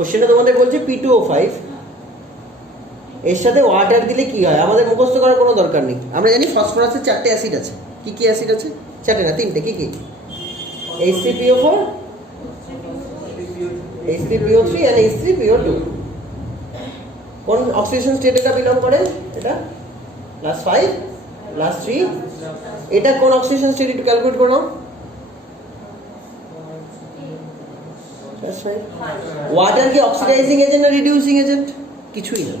কোশ্চেনটা তোমাদের বলছে P2O5 এর সাথে ওয়াটার দিলে কি হয়, আমাদের মুখস্থ করার কোনো দরকার নেই। আমরা জানি ফসফরাসের 4টে অ্যাসিড আছে। কি কি অ্যাসিড আছে? 4টে না 3টে। কি কি? H3PO4, H3PO3 and H3PO2। কোন অক্সিডেশন স্টেট এটা বিলং করে? এটা +5 +3। এটা কোন অক্সিডেশন স্টেট একটু ক্যালকুলেট করো। ওয়াটার কি অক্সিডাইজিং এজেন্ট না রিডিউসিং এজেন্ট? কিছুই না,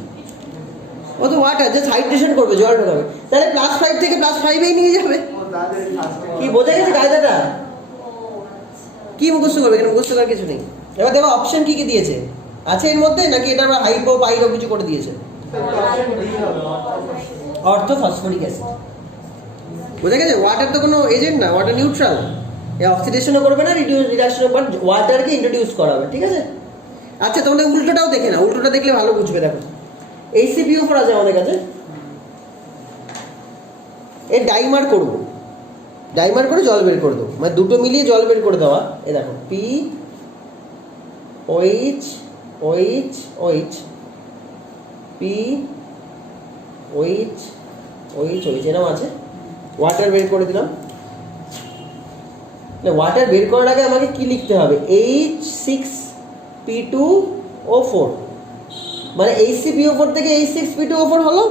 ও তো ওয়াটার জাস্ট হাইড্রেশন করবে, জল ঢোকাবে। তাহলে +5 থেকে +5 নিয়ে যাবে। কি বোঝা গেছে কায়দাটা? কি মুখস্থ করবে? এখানে মুখস্থ করার কিছু নেই। এবার দেখো অপশন কি কি দিয়েছে আছে এর মধ্যে, নাকি এটা আবার হাইপো পাইরো কিছু করে দিয়েছে? অর্থ ফসফরিক অ্যাসিড। বোঝা গেছে? ওয়াটার তো কোনো এজেন্ট না, ওয়াটার নিউট্রাল। এ অক্সিডেশনও করবে না, রিডাকশনও, বাট ওয়াটারকে ইন্ট্রোডিউস করাবে। ঠিক আছে? আচ্ছা তোমাদের উল্টোটাও দেখে না, উল্টোটা দেখলে ভালো বুঝবে। দেখো HCPO4 আছে আমাদের কাছে, এর ডাইমার করবো, ডাইমার করে জল বের করে দেবো, মানে দুটো মিলিয়ে জল বের করে দেওয়া। এ দেখো POH এরকম আছে। ওয়াটার বের করে দিলাম। ওয়াটার বের করার আগে আমাকে কি লিখতে হবে? H6P2O4, মানে HCPO4 থেকে H6P2O4 হলো,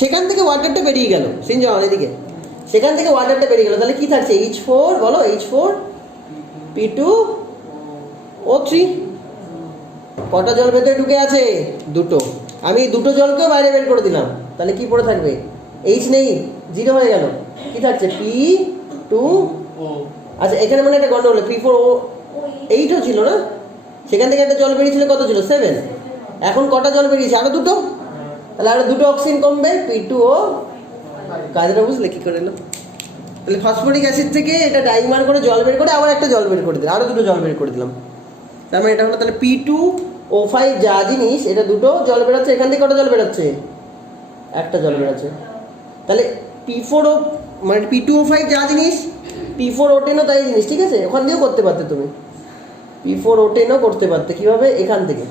সেখান থেকে ওয়াটারটা বেরিয়ে গেল। সিনজাওয়ান এদিকে, সেখান থেকে ওয়াটারটা বেরিয়ে গেল। তাহলে কি থাকছে? H4, বলো H4P2O3। কটা জল ভেতরে ঢুকে আছে? দুটো। আমি দুটো জলকেও বাইরে বের করে দিলাম। তাহলে কি পড়ে থাকবে? H নেই, 0 হয়ে গেল। কি থাকছে? P2। আচ্ছা এখানে মানে একটা গন্ডগোল হলো। P4O 8ও ছিল না, সেখান থেকে একটা জল বেরিয়েছিল, কত ছিল? 7। এখন কটা জল বেরিয়েছে? আরো দুটো। তাহলে আরো দুটো অক্সিজেন কমবে, P2O। কাজটা বুঝলে কি করে এলো? তাহলে ফসফরিক অ্যাসিড থেকে এটা ডাইমার করে জল বের করে আবার একটা জল বের করে দিলাম, আরো দুটো জল বের করে দিলাম। তার মানে এটা হলো তাহলে P2O5 যা জিনিস, এটা দুটো জল বেরোচ্ছে। এখান থেকে কটা জল বেরোচ্ছে? একটা জল বেরোচ্ছে। তাহলে P4O মানে P2O5 যা জিনিস, P4O10ও তাই জিনিস। ঠিক আছে? ওখান দিয়েও করতে পারতে তুমি, P4O10ও করতে পারতে। কিভাবে? এখান থেকে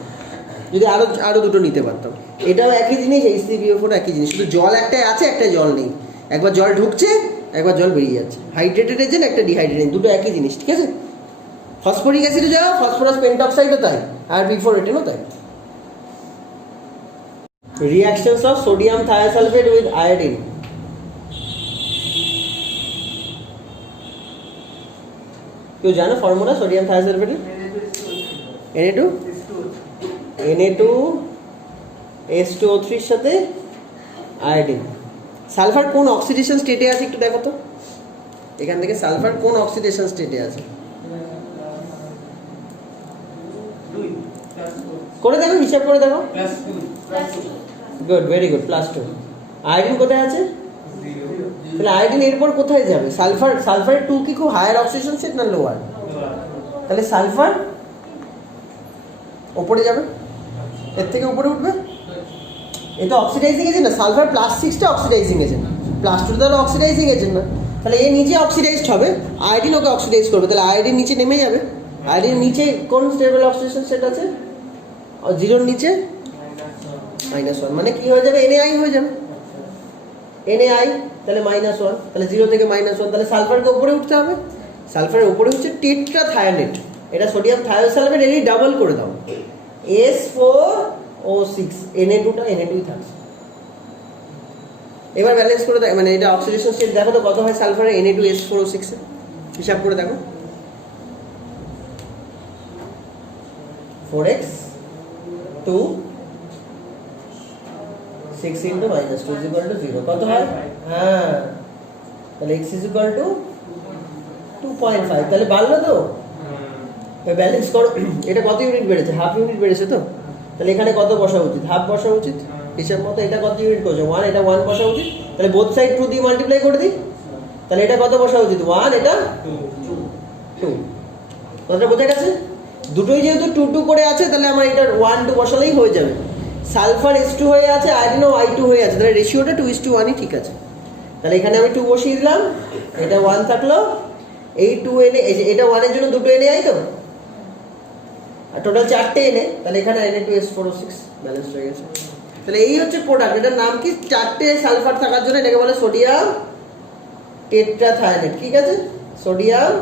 যদি আরো দুটো নিতে পারতাম। এটাও একই জিনিস, HCPO4 একই জিনিস, শুধু জল একটাই আছে, একটা জল নেই। একবার জল ঢুকছে, একবার জল বেরিয়ে যাচ্ছে। হাইড্রেটেড এজেন্ট, একটা ডিহাইড্রেটেড, দুটো একই জিনিস। ঠিক আছে? ফসফরিক অ্যাসিডও যা, ফসফরাস পেন্টঅক্সাইডও তাই, আর P4O10ও তাই। Reactions of sodium thiosulphate with iodine. কেউ জানো ফর্মুলা সোডিয়াম থায়োসালফেটের? Na2S2O3 এর সাথে আয়োডিন। সালফার কোন অক্সিডেশন স্টেটে আছে একটু দেখো তো। এখান থেকে সালফার কোন অক্সিডেশন স্টেটে আছে করে দেখো, হিসাব করে দেখো। Good, very good, +2। আয়োডিন কোথায় আছে? তাহলে আয়োডিন এরপর কোথায় যাবে? সালফারের 2 কি খুব হায়ার অক্সিডেশন স্টেট না লোয়ার? তাহলে সালফার উপরে যাবে, এর থেকে উপরে উঠবে। এটা অক্সিডাইজিং এজেন্ট না, সালফার +6টা অক্সিডাইজিং এজেন্ট, +2 তাহলে অক্সিডাইজিং এজেন্ট না। তাহলে এ নিচে অক্সিডাইজড হবে, আয়োডিন ওকে অক্সিডাইজ করবে। তাহলে আয়োডিন নিচে নেমে যাবে। আয়োডিন নিচে কোন স্টেবল অক্সিডেশন স্টেট আছে? 0-র নিচে -1, মানে কি হয়ে যাবে? NaI হয়ে যাবে। NaI তাহলে -1, তাহলে 0 থেকে -1, তাহলে সালফারকে উপরে উঠতে হবে। সালফারের উপরে হচ্ছে টেট্রাথায়োনেট, এটা সোডিয়াম থায়োসালফেট, এরই ডাবল করে দাও, S4O6। Na2টা Na2ই থাকছে। এবার ব্যালেন্স করে দেখ, মানে এটা অক্সিডেশন স্টেট দেখো তো কত হয় সালফারের Na2S4O6 এ, হিসাব করে দেখো। 4x 2 6 × -2 = 0, কত হয়? হ্যাঁ, তাহলে x = 2.5। তাহলে বাড়লো তো? ব্যালেন্স করো, এটা কত ইউনিট বেড়েছে? হাফ ইউনিট বেড়েছে তো। তাহলে এখানে কত বসা উচিত? হাফ বসা উচিত হিসাব মতো। এটা কত ইউনিট করেছে? 1, এটা 1 বসা উচিত। তাহলে বোথ সাইড 2 দিয়ে মাল্টিপ্লাই করে দিই। তাহলে এটা কত বসা উচিত? 1, এটা 2। কথাটা বোঝা গেছে? দুটোই যেহেতু 2 2 করে আছে, তাহলে আমার এটা 1 2 বসালেই হয়ে যাবে। সালফার S2 হয়ে আছে, আয়োডিনও I2 হয়ে আছে, তাহলে রেশিওটা 2:1ই ঠিক আছে। তাহলে এখানে আমি 2 বসিয়ে দিলাম, এটা 1 থাকলো, এই 2 এটা 1 এর জন্য দুটো NaI তো, আর টোটাল 4টে এনে, তাহলে এখানে Na2S4O6 ব্যালেন্স হয়ে গেছে। তাহলে এই হচ্ছে প্রোডাক্ট, এটার নাম কি? 4টে সালফার থাকার জন্য এটাকে বলে সোডিয়াম টেট্রাথায়োনেট। ঠিক আছে, সোডিয়াম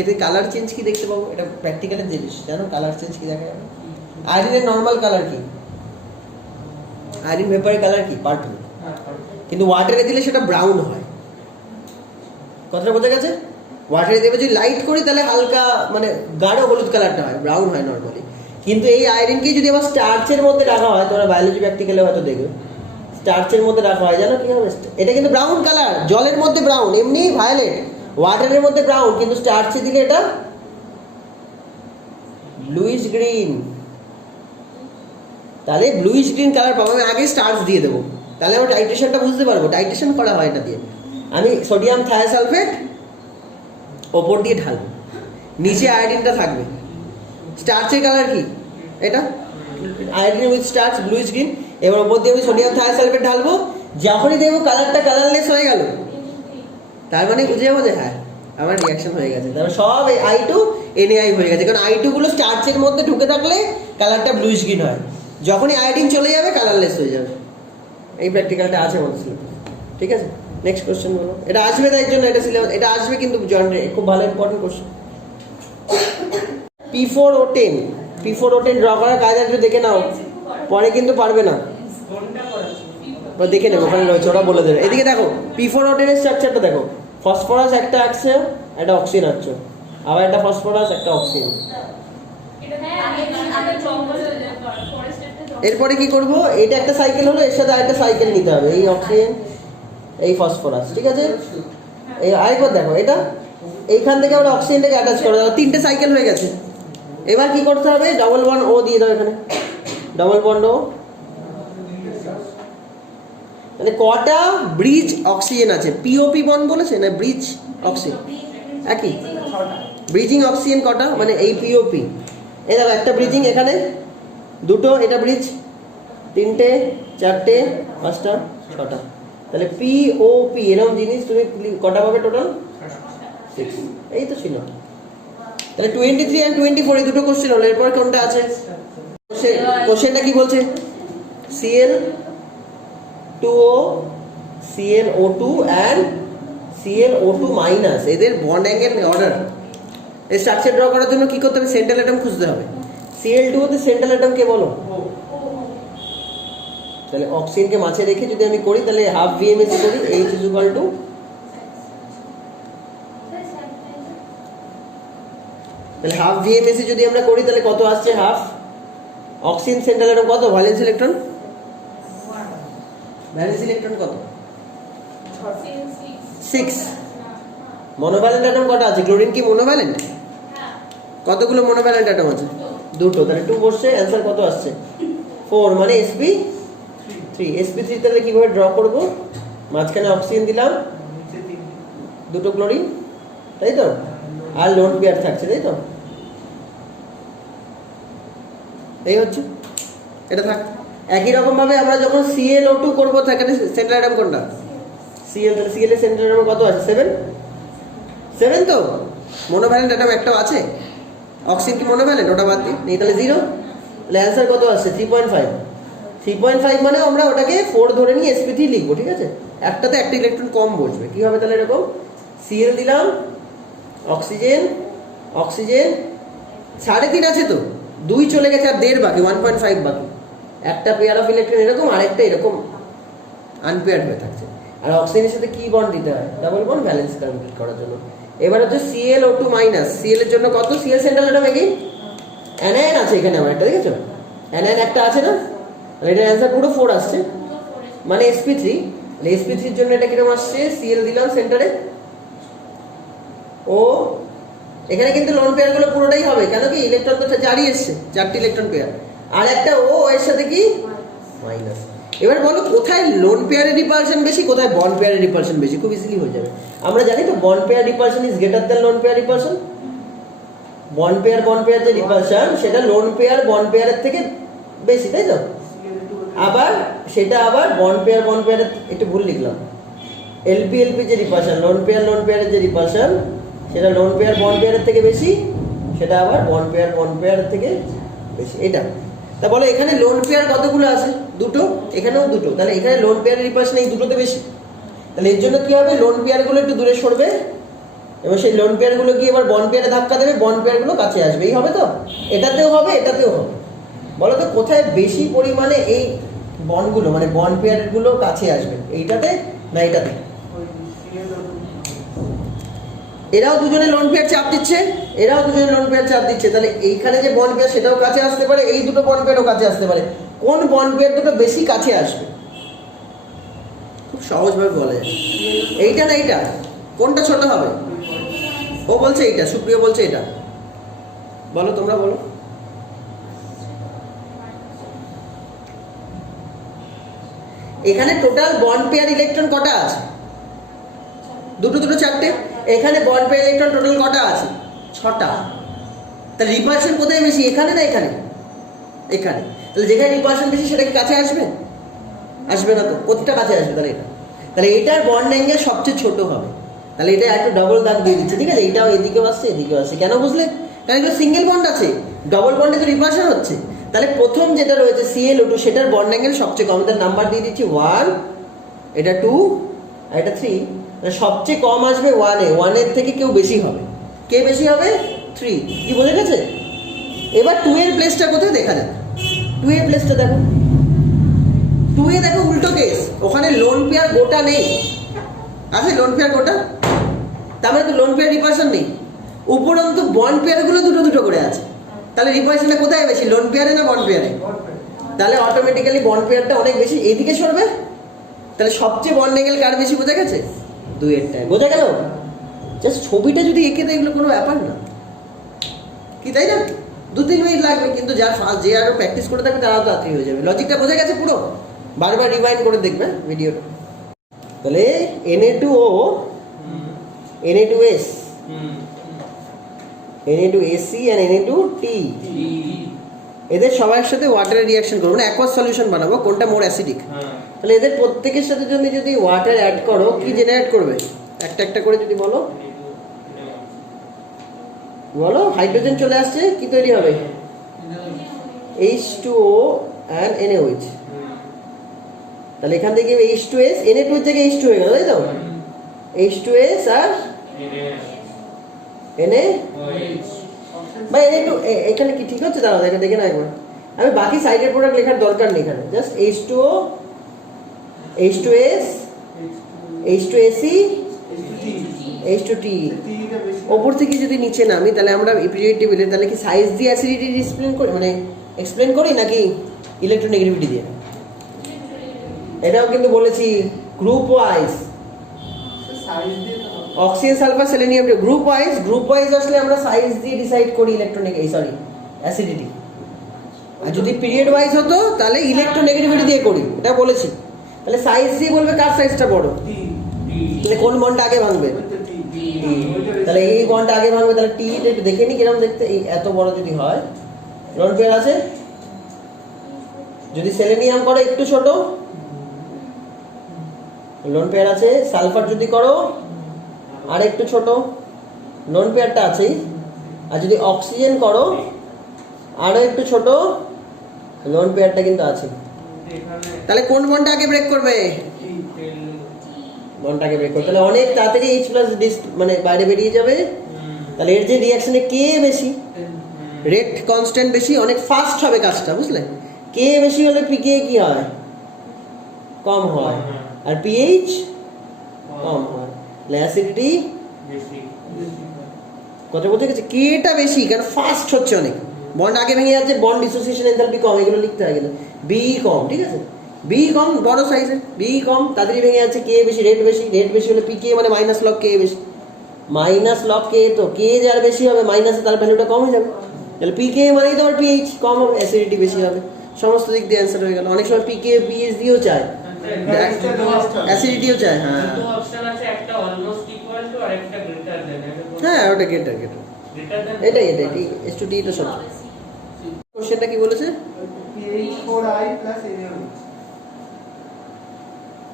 এতে কালার চেঞ্জ কি দেখতে পাবো? এটা প্র্যাকটিক্যালের জিনিস, জানো কালার চেঞ্জ কি দেখা যাবে? আয়রনের নর্মাল কালার কি? আয়রন ভেপারের কালার কি? পার্পল। কিন্তু ওয়াটারে দিলে সেটা ব্রাউন হয়। কথাটা বোঝা গেছে? ওয়াটারে দেবে যদি লাইট করি তাহলে হালকা মানে গাঢ় হলুদ কালারটা হয়, ব্রাউন হয় নর্মালি। কিন্তু এই আয়রনকে যদি আবার স্টার্চের মধ্যে রাখা হয়, তোমরা বায়োলজি প্র্যাকটিক্যালে হয়তো দেখবে, স্টার্চের মধ্যে রাখা হয়, জানো কি হবে? এটা কিন্তু ব্রাউন কালার, জলের মধ্যে ব্রাউন, এমনি ভায়োলেট, ওয়াটারের মধ্যে ব্রাউন, কিন্তু স্টার্চে দিলে এটা ব্লুইশ গ্রিন। তাহলে ব্লুইশ গ্রিন কালার পাবো। আমি আগে স্টার্চ দিয়ে দেবো, তাহলে আমার টাইট্রেশনটা বুঝতে পারবো। টাইট্রেশন করা হয় এটা দিয়ে। আমি সোডিয়াম থায়োসালফেট ওপর দিয়ে ঢালবো, নিচে আয়োডিনটা থাকবে। স্টার্চের কালার কি? এটা iodine with starch, bluish green. এবার ওপর দিয়ে আমি সোডিয়াম থায়োসালফেট ঢালবো। যখনই দেখবো কালারটা কালারলেস হয়ে গেল, তার মানে বুঝে যাবো যে হ্যাঁ আমার রিয়াকশন হয়ে গেছে। তারপর সব I2 NaI হয়ে গেছে, কারণ I2 গুলো স্টার্চের মধ্যে ঢুকে থাকলে কালারটা ব্লুইশ গ্রিন হয়। যখনই আয়োডিন চলে যাবে কালারলেস হয়ে যাবে। এই প্র্যাকটিক্যালটা আছে মনে ছিল। ঠিক আছে, নেক্সট কোশ্চেন বলো। এটা আসবে তাই জন্য এটা সিলেবাস, এটা আসবে কিন্তু জয়েন্টে, খুব ভালো important question. P4O10, P4O10 draw করার কাজ একটু দেখে নাও, পরে কিন্তু পারবে না। দেখে নেবো, ওখানে রয়েছে, ওরা বলে দেবে। এদিকে দেখো P4O10 এর স্ট্রাকচারটা দেখো। ফসফরাস একটা আছে, একটা অক্সিজেন আছে, আবার একটা ফসফরাস একটা অক্সিজেন। এরপরে কি করব? এটা একটা সাইকেল হলো, এর সাথে আরেকটা সাইকেল নিতে হবে, এই অক্সিজেন এই ফসফরাস। ঠিক আছে, এই আরেকবার দেখো, এটা এইখান থেকে আমরা অক্সিজেনটাকে অ্যাটাচ করে দেবো, 3টে সাইকেল হয়ে গেছে। এবার কি করতে হবে? ডবল বন্ড ও দিয়ে দাও এখানে, ডবল বন্ড ও। মানে কটা ব্রিজ অক্সিজেন আছে? পিওপি বন্ড বলেছে না ব্রিজ অক্সিজেন? একই ব্রিজিং অক্সিজেন কটা? মানে এই পিওপি। এই দেখো একটা ব্রিজিং, এখানে দুটো, এটা ব্রিজ, 3টে 4টে 5টা 6টা। তাহলে পিওপি এরকম জিনিস তুমি কটা পাবে টোটাল? 6। এই তো ছিল। তাহলে 23 আর 24 এই দুটো কোশ্চেন হলো। এরপর কোনটা আছে? কোশ্চেনটা কি বলছে? Cl2O, ClO2 and ClO2 minus, এদের বন্ড অ্যাঙ্গেল অর্ডার। এই স্ট্রাকচার ড্র করার জন্য কি করতে হবে? সেন্ট্রাল অ্যাটম খুঁজতে হবে। Cl2O তে সেন্ট্রাল অ্যাটম কে বলো? তাহলে অক্সিজেনকে মাঝে রেখে যদি আমি করি তাহলে হাফ VMSE করি, H is equal to তাহলে হাফ VMSE যদি আমরা করি তাহলে কত আসছে? হাফ। অক্সিজেন সেন্ট্রাল অ্যাটম কত? ভ্যালেন্স ইলেকট্রন, ভ্যালেন্স ইলেকট্রন কত? 6। মনোভ্যালেন্ট অ্যাটম কটা আছে? ক্লোরিন কি মনোভ্যালেন্ট? কতগুলো মনোভ্যালেন্ট অ্যাটম আছে? দুটো। তাহলে 2 বসছে, অ্যান্সার কত আসছে? 4, মানে sp3। sp3 তাহলে কিভাবে ড্র করব? মাঝখানে অক্সিজেন দিলাম, দুটো ক্লোরিন, তাই তো, আর লোন পেয়ার থাকছে, তাই তো। এই হচ্ছে, এটা থাক। একই রকম ভাবে আমরা যখন ClO2 করবো, সেখানে সেন্ট্রাল অ্যাটম কোনটা? Cl। তাহলে Cl এর সেন্ট্রাল অ্যাটম কত আছে? 7 তো। মনোভ্যালেন্ট অ্যাটম একটাও আছে। অক্সিজেন কি মনোভ্যালেন্ট? ওটা বাদ দিই, নেই। তাহলে 0। তাহলে অ্যান্সার কত আসছে? 3.5। 3.5 মানে আমরা ওটাকে 4 ধরে নিয়ে sp3 লিখবো। ঠিক আছে, একটাতে একটা ইলেকট্রন কম বসবে। কি হবে তাহলে? এরকম Cl দিলাম, অক্সিজেন, অক্সিজেন 3.5 আছে তো, 2 চলে গেছে, আর 1.5 বাকি, 1.5 বাকি। একটা পেয়ার অফ ইলেকট্রন এরকম, আরেকটা এরকম আনপেয়ার্ড হয়ে থাকছে। আর অক্সিজেনের সাথে কি বন্ড দিতে হয়? ডাবল বন্ড, ব্যালেন্স কমপ্লিট করার জন্য। এবার হচ্ছে ClO2 মাইনাস। Cl এর জন্য কত? Cl central atom again anion আছে এখানে আমার একটা, দেখেছো? anion একটা আছে না? তাহলে এটার অ্যান্সার পুরো 4 আসছে, মানে sp3। তাহলে sp3 এর জন্য এটা কিরকম আসছে? Cl দিলাম সেন্টারে, ও এখানে কিন্তু লোন পেয়ার গুলো পুরোটাই হবে, কেন কি ইলেকট্রন তো 4ই এসছে, 4টি ইলেকট্রন পেয়ার, আর একটা ও এর সাথে কি মাইনাস। এবার বলো কোথায় লোন পেয়ারের রিপালশন বেশি, কোথায় বন্ড পেয়ারের রিপালশন বেশি? খুব ইজিলি হয়ে যাবে। আমরা জানি তো bond pair repulsion is greater than lone pair repulsion. Bond pair যে রিপালশন সেটা লোন পেয়ার বন্ড পেয়ারের থেকে বেশি, তাই তো। আবার সেটা আবার বন্ড পেয়ার একটু ভুল লিখলাম, এলপি যে রিপালশন, লোন পেয়ারের যে রিপালশন, সেটা লোন পেয়ার বন্ড পেয়ারের থেকে বেশি, সেটা আবার বন্ড পেয়ারের থেকে বেশি। এটা তা বলো এখানে লোন পেয়ার কতগুলো আছে? দুটো, এখানেও দুটো, তাহলে এখানে লোন পেয়ারের রিপালশন এই দুটোতে বেশি। তাহলে এর জন্য কি হবে, লোন পেয়ারগুলো একটু দূরে সরবে এবং সেই লোন পেয়ারগুলো গিয়ে এবার বন্ড পেয়ারে ধাক্কা দেবে, বন্ড পেয়ারগুলো কাছে আসবে। এই হবে তো, এটাতেও হবে এটাতেও হবে। বলো তো কোথায় বেশি পরিমাণে এই বন্ডগুলো মানে বন্ড পেয়ারগুলো কাছে আসবে, এইটাতে না এটাতে? এরাও দুজনে লোন পেয়ার চাপ দিচ্ছে, এরাও দুজনে লোন পেয়ার চাপ দিচ্ছে, তাহলে এইখানে যে বন্ড পেয়ার সেটাও কাছে আসতে পারে, এই দুটো বন্ড পেয়ারও কাছে আসতে পারে। কোন বন্ড পেয়ার দুটো বেশি কাছে আসবে? খুব সহজভাবে বলা যায়, এইটা না এইটা, কোনটা ছোট হবে? ও বলছে এইটা, সুপ্রিয় বলছে এটা। বলো তোমরা বলো। এখানে টোটাল বন্ড পেয়ার ইলেকট্রন কটা আছে? দুটো দুটো চারটে। এখানে বন্ড পেয়ার ইলেকট্রন টোটাল কটা আছে? 6টা। তাহলে রিপালশন কোথায় বেশি, এখানে না এখানে? এখানে। তাহলে যেখানে রিপালশন বেশি সেটা কি কাছে আসবে? আসবে না তো, কোনটা কাছে আসবে? তাহলে এটা, তাহলে এটার বন্ড অ্যাঙ্গেল সবচেয়ে ছোট হবে। তাহলে এটা একটু ডবল দাগ দিয়ে দিচ্ছে, ঠিক আছে? এটাও এদিকেও আসছে এদিকেও আসছে, কেন বুঝলে? কারণ এগুলো সিঙ্গেল বন্ড আছে, ডবল বন্ডে তো রিপালশন হচ্ছে। তাহলে প্রথম যেটা রয়েছে ClO2 সেটার বন্ড অ্যাঙ্গেল সবচেয়ে কম, তার নাম্বার দিয়ে দিচ্ছি 1, এটা 2 আর এটা 3। সবচেয়ে কম আসবে 1 এ, 1 এর থেকে কেউ বেশি হবে, কে বেশি হবে? 3। কি বোঝা গেছে? এবার 2 এর প্লেসটা কোথায় দেখা যাক, 2 এর প্লেসটা দেখো, 2 এ দেখো উল্টো কেস, ওখানে লোন পেয়ার গোটা নেই, আছে লোন পেয়ার গোটা, তার মানে তো লোন পেয়ার রিপালশন নেই, উপরন্তু বন্ড পেয়ারগুলো দুটো দুটো করে আছে। তাহলে রিপালশনটা কোথায় বেশি, লোন পেয়ারে না বন্ড পেয়ারে? তাহলে অটোমেটিক্যালি বন্ড পেয়ারটা অনেক বেশি এইদিকে সরবে। তাহলে সবচেয়ে বন্ড অ্যাঙ্গেল কার বেশি বোঝা গেছে? 2 এরটায়। বোঝা গেল? জাস্ট ছবিটা যদি এঁকে দেয় এগুলো কোনো ব্যাপার না, কি তাই না? 2-3 মিনিট লাগবে, কিন্তু যে আরো প্র্যাকটিস করে থাকবে তারাও তাড়াতাড়ি হয়ে যাবে। লজিকটা বোঝা গেছে পুরো? বারবার রিভাইন্ড করে দেখবে ভিডিওটা। তাহলে Na2O, Na2S, Na2AC and Na2T, এদের সবার সাথে ওয়াটারের রিঅ্যাকশন করবো, মানে অ্যাকোয়াস সলিউশন বানাবো, কোনটা মোর অ্যাসিডিক। তাহলে এদের প্রত্যেকের সাথে যদি ওয়াটার অ্যাড করো, কি জেনারেট করবে? একটা একটা করে যদি বলো, বলো। হাইড্রোজেন চলে আসছে, কি তৈরি হবে? H2O and NaOH। তাহলে এখান থেকে H2S, Na2 এর জায়গায় H2 হয়ে গেল, তাই তো? H2S আর NaOH বা Na2, এখানে কি ঠিক হচ্ছে? দাঁড়াও দেখে না একবার, আমি বাকি সাইডের প্রোডাক্ট লেখার দরকার নেই এখানে, just H2O, H2S, H2AC, H2T। ওপর থেকে যদি নিচে নামি তাহলে আমরা পিরিয়ড টেবিলে তাহলে কি সাইজ দিয়ে অ্যাসিডিটি এক্সপ্লেন করি, মানে এক্সপ্লেন করি নাকি ইলেকট্রোনেগেটিভিটি দিয়ে? এটাও কিন্তু বলেছি group wise, oxygen sulphur selenium group wise আসলে আমরা সাইজ দিয়ে ডিসাইড করি অ্যাসিডিটি। আর যদি পিরিয়ড ওয়াইজ হতো তাহলে ইলেকট্রোনেগেটিভিটি দিয়ে করি, এটা বলেছি। তাহলে সাইজ দিয়ে বলবে কার সাইজটা বড়, তাহলে কোন বন্ডটা আগে ভাঙবে? তাহলে এই বন্ডটা আগে ভাঙবে, তাহলে টি একটু দেখে নি কিরকম দেখতে, এই এত বড় যদি হয়। লোন পেয়ার আছে, যদি সেলেনিয়াম করে একটু ছোট লোন পেয়ার আছে, সালফার যদি করো আর একটু ছোট লোন পেয়ারটা আছেই, আর যদি অক্সিজেন করো আরো একটু ছোট লোন পেয়ারটা কিন্তু আছে। তাহলে কোন বন্ডটা আগে ব্রেক করবে? বন্ডটাকে ব্রেক করবে, তাহলে অনেক তাড়াতাড়ি H+ মানে বাইরে বেরিয়ে যাবে। তাহলে এর যে রিঅ্যাকশনে কে বেশি, রেট কনস্ট্যান্ট বেশি, অনেক ফাস্ট হবে কাজটা, বুঝলে? কে বেশি হলে পিকে কি হয়? কম হয়, আর পিএইচ কম হয়, অ্যাসিডিটি বেশি। কথা বলতে গেছে কেটা বেশি, কারণ ফাস্ট হচ্ছে অনেক, বন্ড আগে ভেঙে যাচ্ছে, বন্ড ডিসোসিয়েশন এনথালপি কম, এগুলো লিখতে হয় কিন্তু। বি কম, ঠিক আছে, বি কম বড় সাইজে, বি কম তাড়াতাড়ি ভেঙে যাচ্ছে, কে বেশি, রেট বেশি হলে পিকে মানে মাইনাস লগ কে বেশি, মাইনাস লগ কে, তো কে যার বেশি হবে মাইনাসে তার ভ্যালুটা কম হয়ে যাবে, তাহলে পিকে মানেই তো আর পিএইচ কম হবে, অ্যাসিডিটি বেশি হবে। সমস্ত দিক দিয়ে অ্যান্সার হয়ে গেল। অনেক সময় পিকে পিএইচ দিয়েও চায়, অ্যাসিডিটিও চায়। হ্যাঁ হ্যাঁ, ওটা গ্রেটার এটাই H2T এটা সব। কোশ্চেনটা কি বলেছে?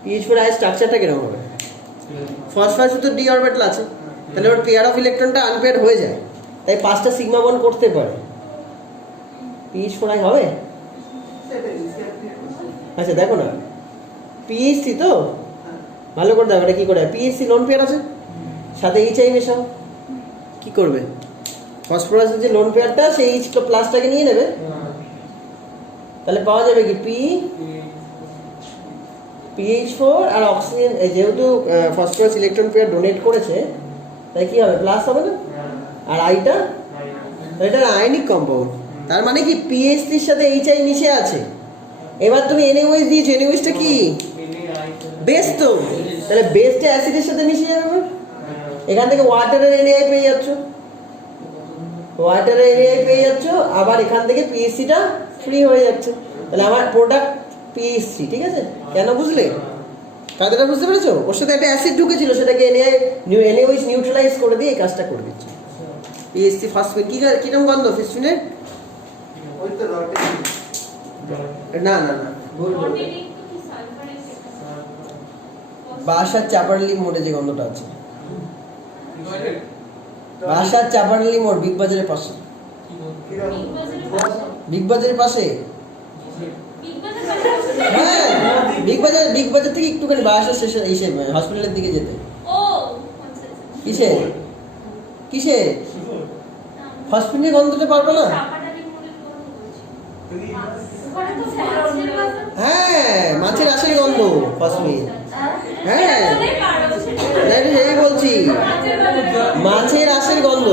pH4i স্ট্রাকচারটা কিরকম হবে? ফসফরাসে তো ডি অরবিটাল আছে, তাহলে ওর পেয়ার অফ ইলেকট্রনটা আনপেয়ার হয়ে যায়, তাই 5টা সিগমা বন্ড করতে পারে। PH4i হবে? আচ্ছা দেখো না, PHC তো ভালো করে দেখো এটা কি করে। PHC লোন পেয়ার আছে, সাথে HI মেশাও, কি করবে? ফসফরাসের যে লোন পেয়ারটা সেই H প্লাসটাকে নিয়ে নেবে, তাহলে পাওয়া যাবে কি PH4 আর অক্সিজেন। যেহেতু ফসফরাস ইলেকট্রন পেয়ার ডোনেট করেছে, তাই কি হবে? প্লাস হবে না? আর আইটা, এটা আয়নিক কম্পাউন্ড, তার মানে কি PH3 এর সাথে HI মিশে আছে। এবার তুমি NaOH দিয়েছো, NaOH-টা কি? বেস তো, তাহলে বেসটা অ্যাসিডের সাথে মিশে যাবে। এখান থেকে ওয়াটারের NaI পেয়ে যাচ্ছ, ওয়াটারের NaI পেয়ে যাচ্ছ, আবার এখান থেকে PHC-টা ফ্রি হয়ে যাচ্ছে, তাহলে আমার প্রোডাক্ট PHC। ঠিক আছে? কেন বুঝলে? কাজটা বুঝতে পেরেছো? ওর সাথে একটা অ্যাসিড ঢুকেছিল, সেটাকে NaOH নিউট্রালাইজ করে দিয়ে এই কাজটা করে দিচ্ছে। PHC ফসফেট কিরকম গন্ধ ফিসফিনের? না না না, ভুল বললে। বাসার চাপারলি মোড়ে যে গন্ধটা আছে, বাসার চাপারলি মোড়, বিগ বাজারের পাশে। বিগ বাজারের পাশে, হ্যাঁ বিগ বাজার থেকে একটুখানি বাসা স্টেশন এসে হসপিটালের দিকে যেতে। কিসে কিসে হসপিটালের গন্ধটা পারবে না? হ্যাঁ মাছের আশের গন্ধ ফসফিন। হ্যাঁ সেই বলছি, মাছের আশের গন্ধ।